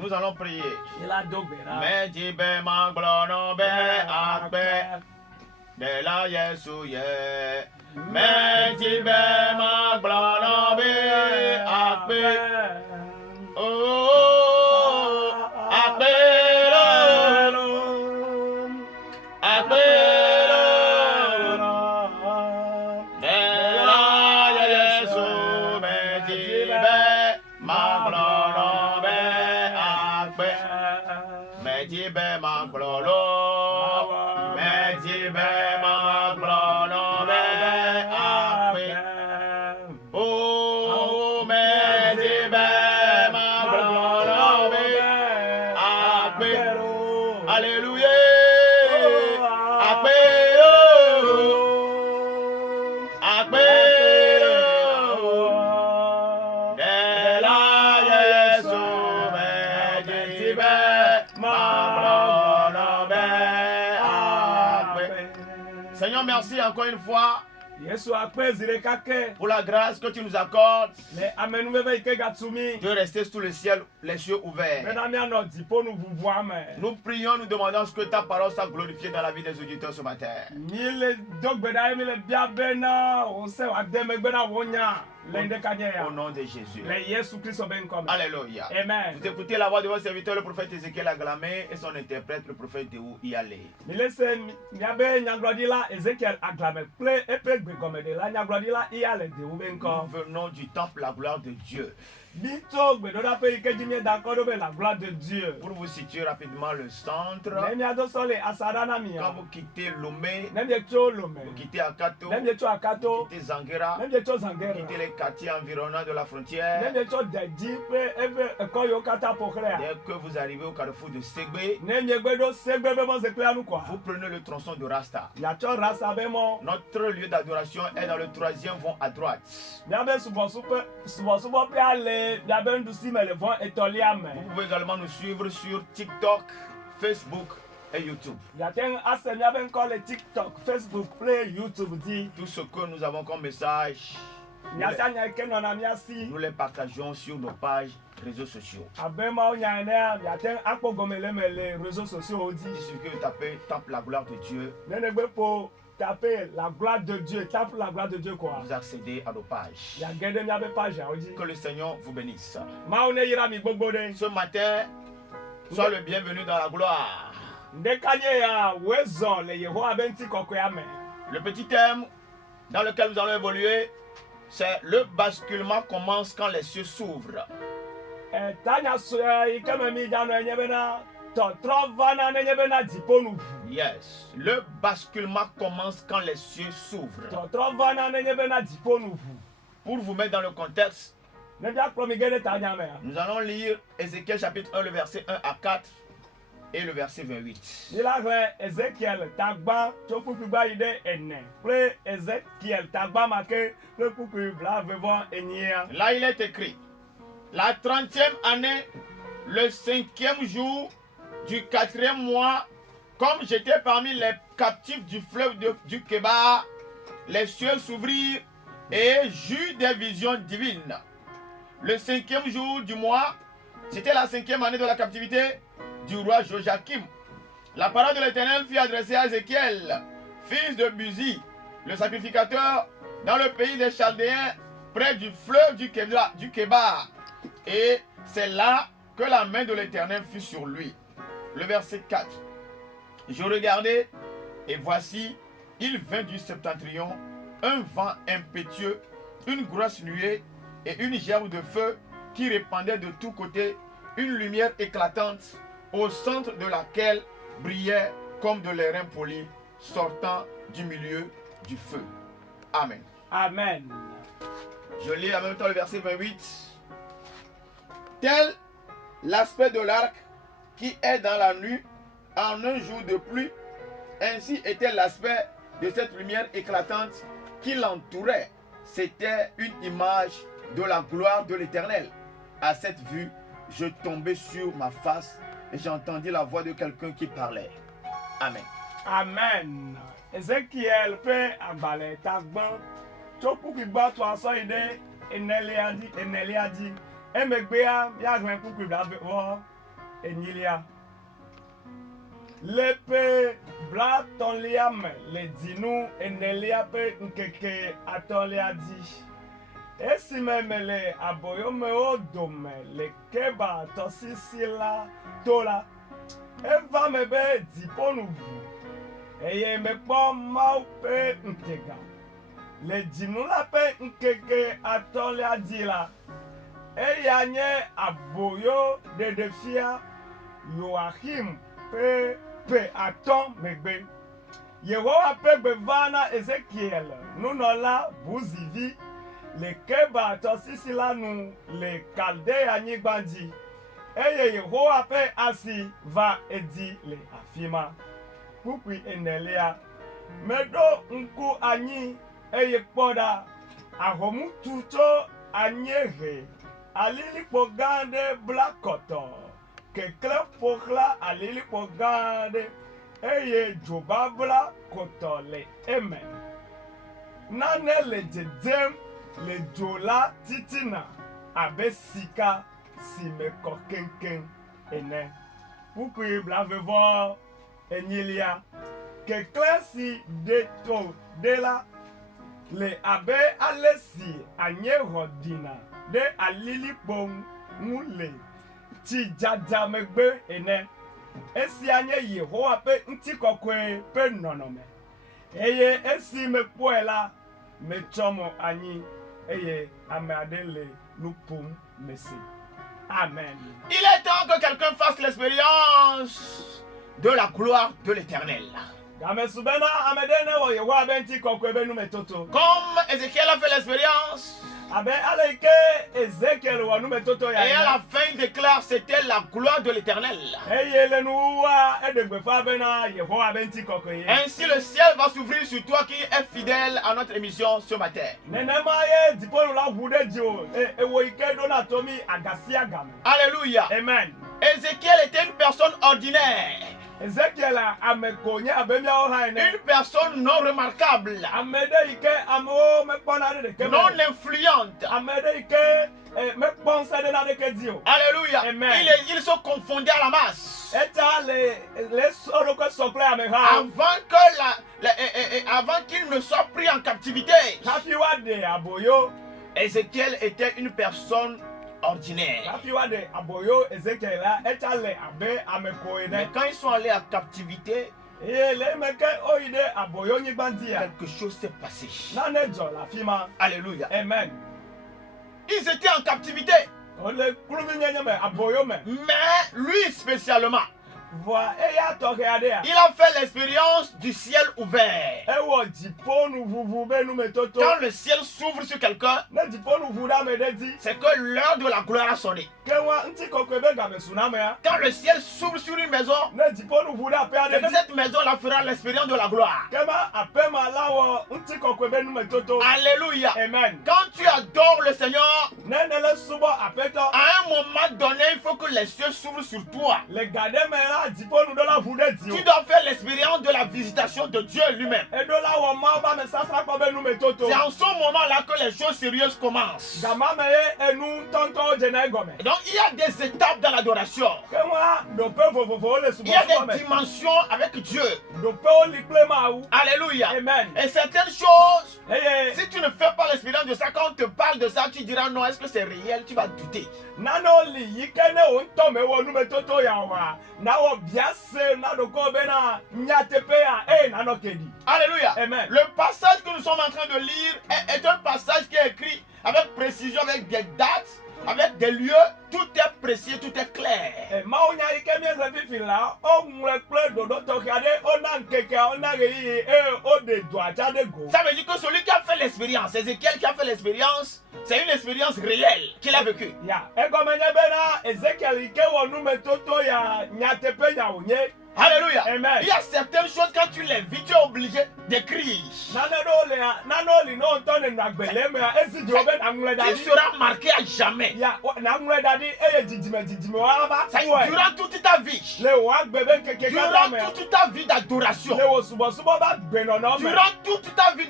Nous allons prier. ila dogbera Meji be maglono be akbe de la Yesu ye. Meji be maglono be akbe. Oh, akbe lo, akbe lo. De la Yesu meji be maglono be akbe. Meji be maglono, meji be maglono be akbe. Oh, meji be maglono be akbe. Alléluia. Akbe akbe de la Yesu meji be maglono be akbe. Seigneur, merci encore une fois Yesu akpezire kake pour la grâce que tu nous accordes le amenuveve ike gatsumi de rester sous le ciel, les cieux ouverts. mena mianɔ dziƒo nu bubuame Nous prions, nous demandons ce que ta parole soit glorifiée dans la vie des auditeurs ce matin. mile dogbe ɖa ye mile bia bena wose wade megbe na wonya le ŋdeka nye ya Au nom de Jésus. le Yesu Kristo be ŋkɔ me. Alléluia. Amen. Vous écoutez la voix de votre serviteur, le prophète Ézéchiel Aglamé, et son interprète, le prophète Déou Iyalé. mile se miabe nyagblɔɖila Ezekiel Aglamé kple eƒe gbegɔmeɖela nyagblɔɖila Iyale Dewu be Nous ŋkɔ venons du temple, la gloire de Dieu. mi tso gbeɖoɖaƒe yi ke dzi mieda kɔ ɖo be la gloire de Dieu Pour vous situer rapidement le centre, ne miado sɔ le asaɖa na mi quand vous quittez Lomé, ne mietso Lome vous quittez Akato, ne mietso vous Akato quittez Zanguera, ne mietso vous Zangere quittez les quartiers environnants de la ne frontière. mietso Dedzi ƒe eƒe ekɔ yiwo katã ƒo xlẽa Dès que vous arrivez au carrefour de Ségbé, ne miegbe ɖo segbe be mɔzekpea nu koa vous prenez le tronçon de Rasta. miatsɔ rasa be mɔ Notre lieu d'adoration est dans le 3e vent à droite. miabe subɔsubɔƒea le miabe nuɖusime le vɔ etɔ̃lia me Vous pouvez également nous suivre sur TikTok, Facebook et YouTube. miate ŋu ase miabe ŋkɔ le TikTok, Facebook kple YouTube dzi Tout ce que nous avons comme message, miase anya yi ke nɔna mia si nous les partageons sur nos pages réseaux sociaux. abe mawo nya enea miate ŋu akpɔ gɔme le me le réseaux sociaux Il dzi suffit de taper Temple la gloire de Dieu, nenegbe ƒo tape la gloire de Dieu tape la gloire de Dieu koa vous accédez à nos pages. miage ɖe miabe pageawo dzi Que le Seigneur vous bénisse. mawo ne yra mi gbogbo ɖe Ce matin, sois le bienvenu dans la gloire. ŋdeka nye ya woe zɔ le Yehowa be ŋutikɔkɔea me. Le petit thème dans lequel nous allons évoluer, c'est le basculement commence quand les cieux s'ouvrent. Tanya sue yi ke me mi dza nɔ enye bena tɔtrɔ vana nenye bena dziƒo nu ʋu. Yes, le basculement commence quand les cieux s'ouvrent. Tɔtrɔ vana nenye bena dziƒo nu ʋu. Pour vous mettre dans le contexte, Ne miakplɔ mi ge ɖe tanya mea. nous allons lire Ézéchiel chapitre 1, le verset 1 à 4 et le verset 28. Mi la hlẽ Ezekiel tagba tso kpukpugba yi ɖe ene kple Ezekiel tagba ma ke kple kpukpui blaeve-vɔ-enyia. Là, il est écrit, la 30e année, le 5e jour du 4e mois, comme j'étais parmi les captifs du fleuve du Kébar, les cieux s'ouvrirent et j'eus des visions divines. Le 5e jour du mois, c'était la 5e année de la captivité du roi Joachim. La parole de l'Éternel fut adressée à Ézéchiel, fils de Buzi, le sacrificateur, dans le pays des Chaldéens, près du fleuve du Kébar. Et c'est là que la main de l'Éternel fut sur lui. Le verset 4. Je regardais, et voici, il vint du septentrion, un vent impétueux, une grosse nuée et une gerbe de feu qui répandait de tous côtés une lumière éclatante, au centre de laquelle brillait comme de l'airain poli sortant du milieu du feu. Amen. Amen. Je lis en même temps le verset 28. Tel l'aspect de l'arc qui est dans la nuit en un jour de pluie, ainsi était l'aspect de cette lumière éclatante qui l'entourait. C'était une image de la gloire de l'Éternel. À cette vue, je tombais sur ma face et j'entendis la voix de quelqu'un qui parlait. Amen. Amen. Ezekiel ƒe agbalẽ tagbã tso kpukpuigba to asɔ yi ɖe enelia dzi. Emegbea miahlẽ kpukpui enyilia. Lepe bla tonlia me le dinu enelia pe nkeke atolia di. Esi me aboyo me odome le keba tosisi la tola. Eva me be diponu vu. Eye me kpo mau pe nkega. Le dinu la pe nkeke atolia di la. Eya nye aboyo de defia Joachim pe aton megbe. Yehowa pe gbevana Ezekiel nunola buzivi le keba tosisi la nu le kalde anyigbandi. Eye Yehowa pe asi va edi le afima. Pupui enelia medo nku anyi eye kpoda ahomu tuto anyehe alili pogande blakoto kekle pokla alili pogande eye jobabla koto le eme nane le jedem le jola titina abe sika si me kokenken ene pupui blavevo enyilia kekle si deto dela le abe alesi anye hodina de alili pong mule ti jaja megbe ene esi anye Yehowa pe nti kokwe pe nonome eye esi mekpoela mechomo anyi eye ameadele lupum mesi amen. Il est temps que quelqu'un fasse l'expérience de la gloire de l'Éternel. Comme Ézéchiel a fait l'expérience, et à la fin il déclare c'était la gloire de l'Éternel. Ainsi le ciel va s'ouvrir sur toi qui es fidèle à notre émission ce matin. Alléluia. Amen. Ézéchiel était une personne ordinaire. Une personne non remarquable, non influente. Alléluia. Amen. Ils sont confondus à la masse. Avant qu'il ne soit pris en captivité, Ézéchiel était une personne ordinaire. Mais quand ils sont allés en captivité, quelque chose s'est passé. Alléluia. Amen. Ils étaient en captivité. Mais lui spécialement, il a fait l'expérience du ciel ouvert. Quand le ciel s'ouvre sur quelqu'un, c'est que l'heure de la gloire a sonné. Quand le ciel s'ouvre sur une maison, c'est que cette maison-là fera l'expérience de la gloire. Alléluia. Amen. Quand tu adores le Seigneur, à un moment donné, il faut que les cieux s'ouvrent sur toi. Tu dois faire l'expérience de la visitation de Dieu lui-même. C'est en ce moment-là que les choses sérieuses commencent. Donc il y a des étapes dans l'adoration. Il y a des dimensions avec Dieu. Alléluia. Amen. Et certaines choses, si tu ne fais pas l'expérience de ça, quand on te parle de ça, tu diras non, est-ce que c'est réel? Tu vas douter. Alléluia. Amen. Le passage que nous sommes en train de lire est un passage qui est écrit avec précision, avec des dates, avec des lieux. Tout est précis, tout est clair. Ça veut dire que celui qui a fait l'expérience, Ézéchiel qui a fait l'expérience, c'est une expérience réelle qu'il a vécue. Alléluia. Amen. Il y a certaines choses, quand tu les vis, tu es obligé d'écrire. Nanoli no ntone na gbele me esi di obe na ngule Tu dadi. seras marqué à jamais. Ya na ngule dadi eye jijime wa ba. Ça, durant toute ta vie. Le wa gbebe keke Durant kata me. toute ta vie d'adoration. Le wo subo ba gbeno no me. Durant toute ta vie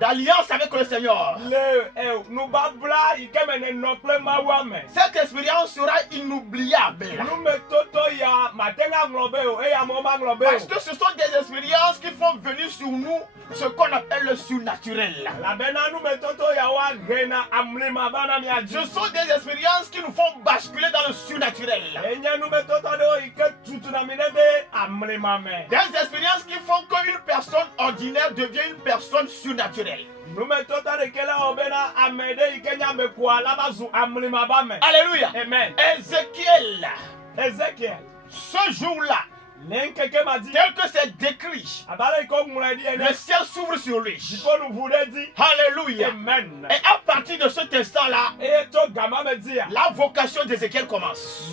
d'alliance avec le Seigneur. Le nous ba bla ikemene no ple ma wa me. Cette expérience sera inoubliable. Nous me toto ya matenga nglobe o e ya mo ma nglobe o. Parce que ce sont des expériences qui font venir sur nous ce qu'on appelle le surnaturel. La bena nous me toto ya wa gena amli ma bana mi aji. Ce sont des expériences qui nous font basculer dans le surnaturel. Enya nous me toto do ike tutu na mine de amli ma me. Des expériences qui font qu'une personne ordinaire devient une personne surnaturelle. Nous me toto de kela obena amede ike nya me kwa la bazu amli ma ba me. Alléluia. Amen. Ézéchiel, Ezekiel. ce jour-là, Lenkeke ma di. tel que c'est décrit, Abala iko ngule di le ene. ciel s'ouvre sur lui. Diko nu vude di. Alléluia. Amen. Et à partir de cet instant-là, E to gama me di ya. la vocation d'Ézéchiel commence.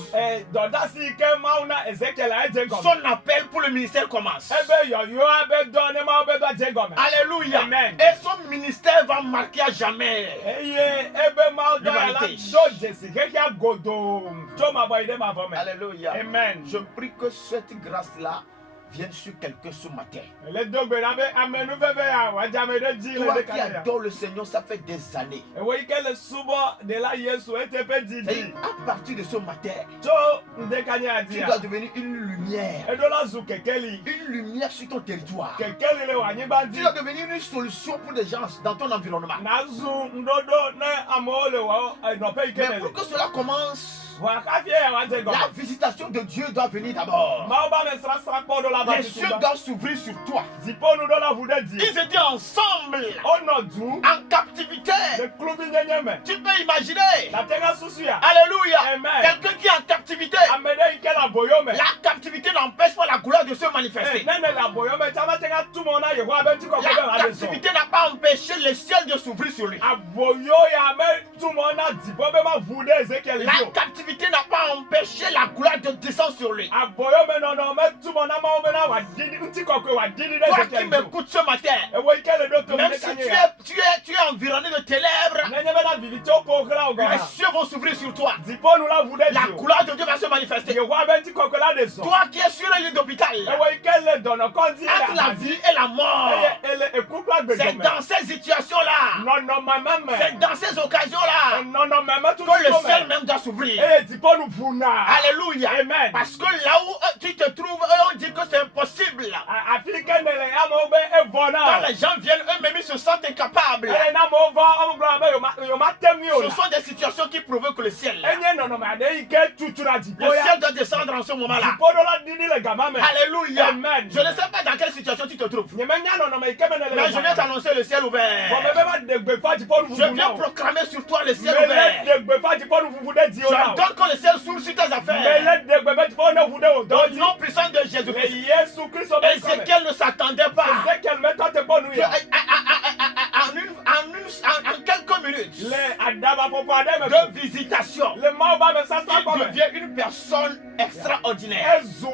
Doda si ike mauna Ezekiel a eje gome. Son appel pour le ministère commence. Ebe yo abe do ne ma obe do je gome. Alléluia. Amen. Et son ministère va marquer à jamais. Eye ebe ma do ya la L'humanité. do jesi keke agodo. To ma boy de ma vome. Alléluia. Amen. Je prie que cette grâce-là vienne sur quelqu'un ce matin. Le dogbe na be amenu bebe ya wa jame de di le Toi de qui kaya. adores le Seigneur, ça fait des années. Ewe ike le subo de la Yesu etepe di Et di. à partir de ce matin, To nde kanya tu di ya. dois devenir une lumière. Edo la zu kekeli. Une lumière sur ton territoire. Kekeli le wa nyiba Tu di. dois devenir une solution pour des gens dans ton environnement. Na zu ndodo na amo le wa no pe ike Mais le. pour que cela commence, Wa ka fie ya wa je gome. la visitation de Dieu doit venir d'abord. Ma oba me sra sra po do la ba Les di cieux tuba. doivent s'ouvrir sur toi. Zipo nu do la vude di. Ils étaient ensemble, Ono du. en captivité. Le klubi nyenye me. Tu peux imaginer. La tenga susu ya. Alléluia. Amen. Quelqu'un qui est en captivité. Amede ike la boyo me. La captivité n'empêche pas la gloire de se manifester. Nene la boyo me chama tenga tumo na yeho abe ti ko ko La be la de so. captivité n'a pas empêché le ciel de s'ouvrir sur lui. Aboyo ya me tumo na zipo be ma vude Ezekiel La yo. captivité n'a pas empêché la gloire de descendre sur lui. Aboyo me no me tumo na ma o me na wa didi nti ko ko wa didi de Toi qui Ezekiel yo. m'écoutes ce matin, Ewo ike le do to même me si kanye tu ya. es environné de ténèbres, Nenye me na viviti o ko kra o les ga. cieux vont s'ouvrir sur toi. Zipo nu la vude La yo. gloire de Dieu va se manifester. Yeho abe nti ko ko la de so. Toi qui es sur un lit d'hôpital, Ewo ike le dono kondi entre la vie et la mort, ele ekupla gbe c'est dans ces situations-là, No mama me. c'est dans ces occasions-là No mama tu que le ciel même doit s'ouvrir. zipo nu funa. Alléluia. Amen. Parce que là où tu te trouves, on dit que c'est impossible. Afrique nele ama obe Quand evona. les gens viennent eux-mêmes, ils se sentent incapables. Na mo va o gba be yo ma temi o Ce la. sont des situations qui provoquent le ciel. Enye no ma de ike tutu na zipo Le ya. ciel doit descendre en ce moment-là. Zipo do la didi le gama me. Alléluia. Amen. Je ne sais pas dans quelle situation tu te trouves. Nye me nya no ma ike me nele. Mais je viens t'annoncer le ciel Bo ouvert. me be ma de gbe fa zipo nu Je fufu viens na. proclamer sur toi le ciel Me ouvert. le de gbe fa zipo nu fufu de di o na. J'ordonne que le ciel s'ouvre sur tes Me affaires. le de gbe be zipo na fufu de o do Au di. nom puissant de Le Jésus-Christ. Yesu Kristo be kome. Ézéchiel ne s'attendait pas. Ezekiel me tante bonu Que, ya. en quelques minutes Le adaba popo ade me. de visitation, Le ma ba me sa sa il kome. devient une personne extraordinaire. Ezu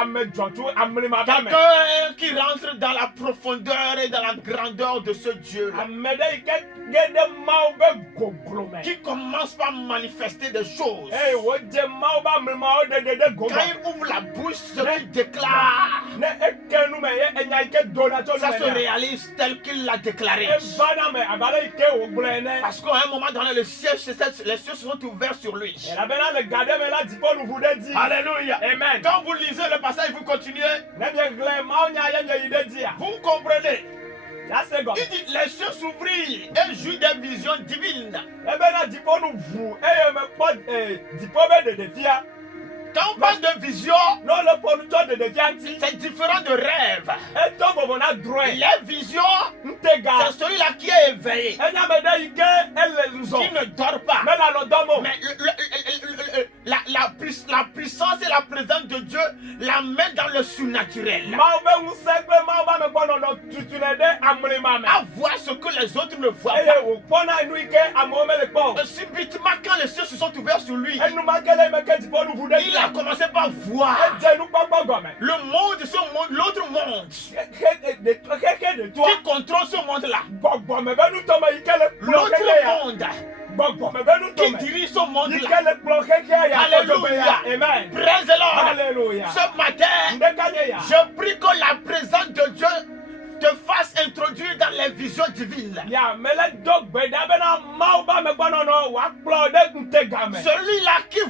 ame jotu amri ma ba me. Quelqu'un qui rentre dans la profondeur et dans la grandeur de ce Dieu-là. Amede ike gede ma be goglo me. Qui commence par manifester des choses. Eh wo je ma ba amri ma o de gogo. Quand il ouvre la bouche, ce qu'il déclare, Ne ekenu me ye enya ike dona to ça se me. réalise tel qu'il l'a déclaré. E bana me abale ike o glene. Parce qu'à un moment donné, les cieux se sont ouverts sur lui. E la bena le gade me la dipo nu vude di. Alléluia. Amen. Quand vous lisez le passage, vous continuez, Ne bien gle ma onya ye ide di ya. vous comprenez. Ya se go. Il dit, les cieux s'ouvrirent et jouent des visions divines. E bena dipo nu vu. E me po dipo be de fia. Quand on parle de vision, No le ponu to de fia nti. c'est différent de rêve. E to bobo na droit. Les visions, Ntega. c'est celui-là qui est éveillé, Enya me de ike ele nzo. qui ne dort pas. Me la lo domo. Mais la puissance et la présence de Dieu la met dans le surnaturel. Ma be nsekpe ma ba me gbono no tutune de amri ma me. À voir ce que les autres ne voient Eye pas. o pona inu ike amo me le po. Subitement, quand les cieux se sont ouverts sur lui. enumakele meke dziƒo nu ʋu ɖe Il a commencé par voir edze nukpɔkpɔ gɔme le monde, ce monde, l'autre monde xexe de toa qui contrôle ce monde-là. gbɔgbɔme be nutɔme yi ke le kplɔ L'autre xexe ya monde gbɔgbɔme be qui nutɔme dirige ce yi monde-là. ke le kplɔ xexea ya kɔdzɔgbe ya Alléluia. amen Praise the Lord. Alléluia. Ce matin, Ndeka nye ya. je prie que la présence de Dieu te fasse introduire dans les visions divines. Ya mele do gbe ɖa bena Mawu be amegbɔnɔnɔ wòakplɔ ɖe ŋutegame. Celui-là qui